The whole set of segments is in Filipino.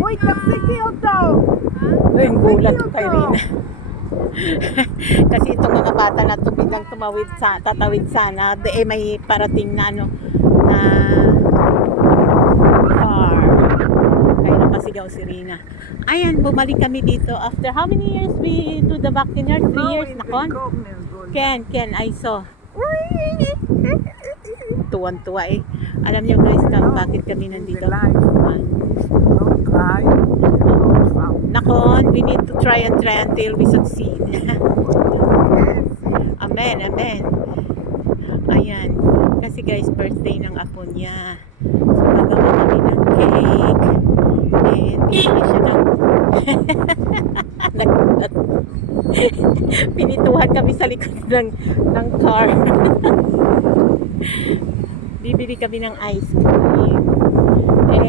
בואי תחזיקי אותו. Yung gulat ko kay Rina. Kasi itong mga bata na biglang tatawid sana, may parating na na car. Kaya napasigaw si Rina. Ayan, bumalik kami dito after how many years we do the vaccine here? 3 years na kon? Ken, I saw. Tuwan-tuwa eh. Alam niyo guys, bakit kami nandito? Nakon, we need to try until we succeed. Amen. Ayan. Kasi guys, birthday ng apo niya. So, gagawa kami ng cake. And bibili siya ng nagulat. Pinituhan kami sa likod ng car. Bibili kami ng ice cream.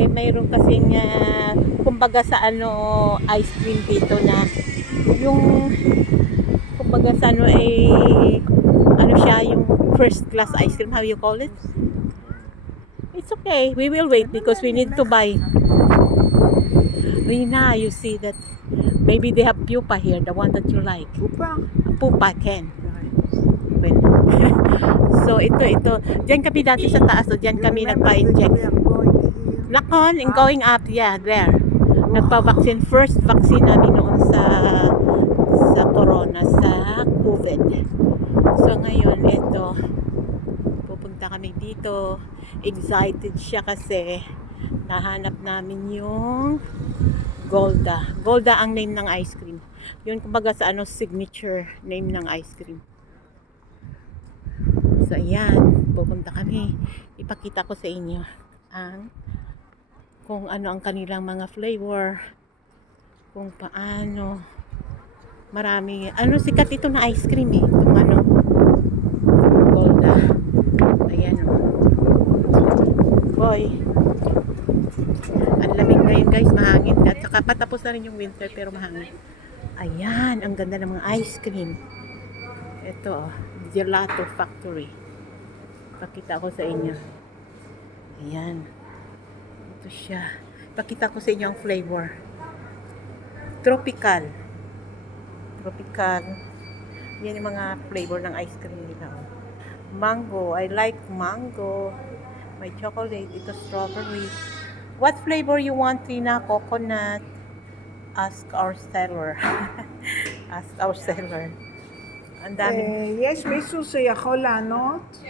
Mayroon kasing kumbaga sa ice cream dito na yung kumbaga sa siya yung first class ice cream, how you call it? It's okay, we will wait because we need to buy. Rina, you see that maybe they have pupa here, the one that you like. Pupa Ken. Well, so ito diyan kami dati sa taas, diyan kami nagpa-inject. Nakon, in going up, yeah, there. Nagpa-vaccine, first vaccine namin noon sa corona, sa COVID. So ngayon, ito, pupunta kami dito. Excited siya kasi nahanap namin yung Golda. Golda ang name ng ice cream. Yun kumbaga sa signature name ng ice cream. So ayan, pupunta kami. Ipakita ko sa inyo kung ano ang kanilang mga flavor, kung paano. Marami, sikat ito na ice cream eh, itong Golda. Ayan boy, ang lamig ngayon guys, mahangin, at saka patapos na rin yung winter pero mahangin. Ayan, ang ganda ng mga ice cream. Ito Gelato Factory, pakita ko sa inyo. Ayan, ito siya. Pakita ko sa inyo ang flavor. Tropical. Yan yung mga flavor ng ice cream nila. Mango. I like mango. May chocolate. Ito strawberry. What flavor you want, Rina? Coconut. Ask our seller. Ask our seller. Ang dami. יש מישהו שיכול לענות?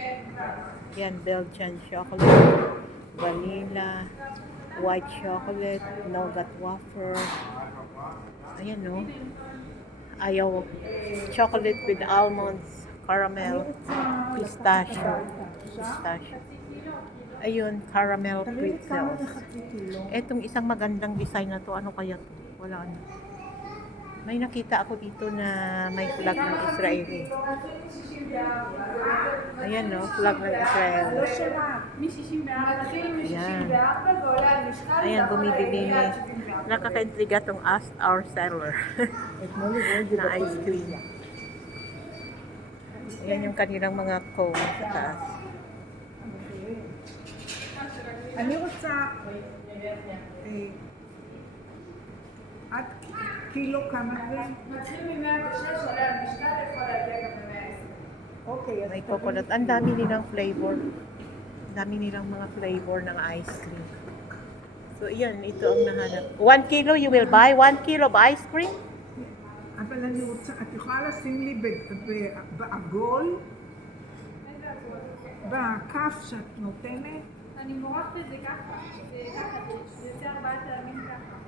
Yan, Belgian chocolate. Vanilla. White chocolate. Nougat wafer. Ayan ayaw. Chocolate with almonds. Caramel. Pistachio. Ayun, caramel pretzels. Etong isang magandang design na to, ano kaya to? Wala na. May nakita ako dito na may flag ng Israel eh. Ayan flag ng Israel. Ayan, bumibili ni. Nakakaintriga tong Ask Our Seller na ice cream. Ayan yung kanilang mga cone sa taas. אני רוצה עד קילו כמה זה? מתחיל מ-106, עולה על משקל, יכול להגיע גם ל-120. אוקיי, אז May coconut. Ang dami nilang flavor. Ang dami nilang mga flavor ng ice cream. So, yan. Ito ang nahanap. 1 kilo you will buy? 1 kilo of ice cream? אבל אני רוצה, את יכולה לשים לי בעגול, בכף שאת נותנת? אני מורחת את זה ככה, זה יוצא 4 פעמים ככה.